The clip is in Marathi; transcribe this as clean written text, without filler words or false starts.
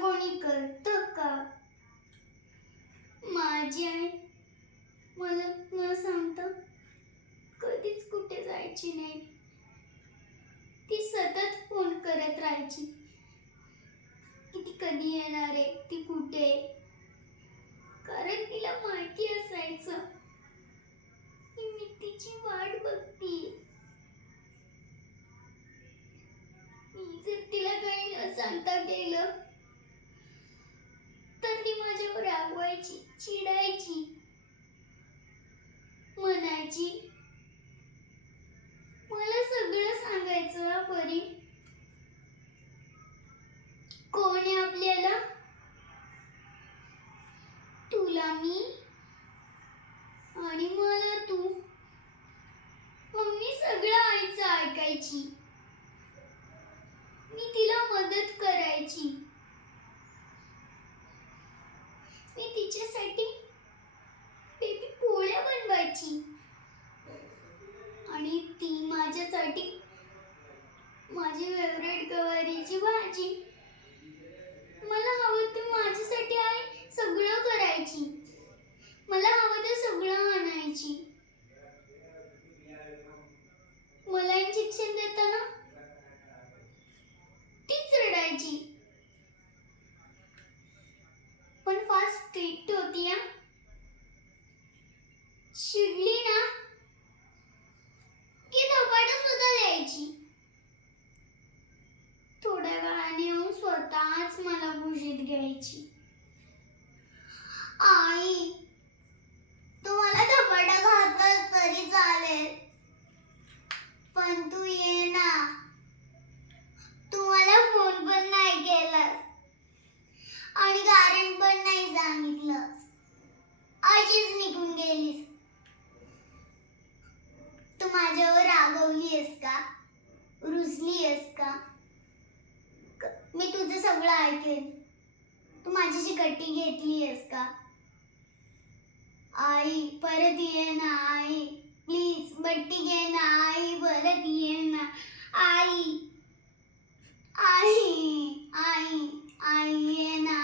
असं कोणी करतं का? माझी आई मला न सांगता कधीच कुठे जायची नाही. ती सतत फोन करत राहायची की ती कधी येणार आहे, ती कुठे. कारण तिला माहिती असायचं की मी तिची वाट बघतीये. मी जर तिला काही न सांगता गेलं तर ती माझ्यावर रागवायची, चिडायची, म्हणायची मला सगळं सांगायचं हा परी. कोण आहे आपल्याला? तुला मी आणि मला तू. मम्मी सगळं आईचं ऐकायची. मी तिला मदत करायची. मी तिच्यासाठी बेबी पोळ्या बनवायची आणि ती माझ्यासाठी माझी फेवरेट गवारीची भाजी. मला हवं ते माझ्यासाठी आई सगळं करायची. मला हवं ते सगळं आणायची. मला इंजेक्शन देताना तीच रडायची. पण फास्ट स्ट्रिक्ट होती हा. चिडली ना की धपाटा सुद्धा द्यायची. थोड्या वेळाने येऊन स्वतःच मला कुशीत घ्यायची. आई तू मला धपाटा घातलास तरी चालेल, पण तू ये ना. तू मला फोन पण नाही केलास आणि कारण पण नाही सांगितलंस. अशीच निघून गेलीस. तू माझ्यावर रागवली आहेस का? रुसली आहेस का? मी तुझं सगळं ऐकेन. तू माझ्याशी कट्टी घेतली आहेस का? आई परत ये ना आई, प्लीज बट्टी घे ना आई, परत ये ना आई. आई आई आई ये ना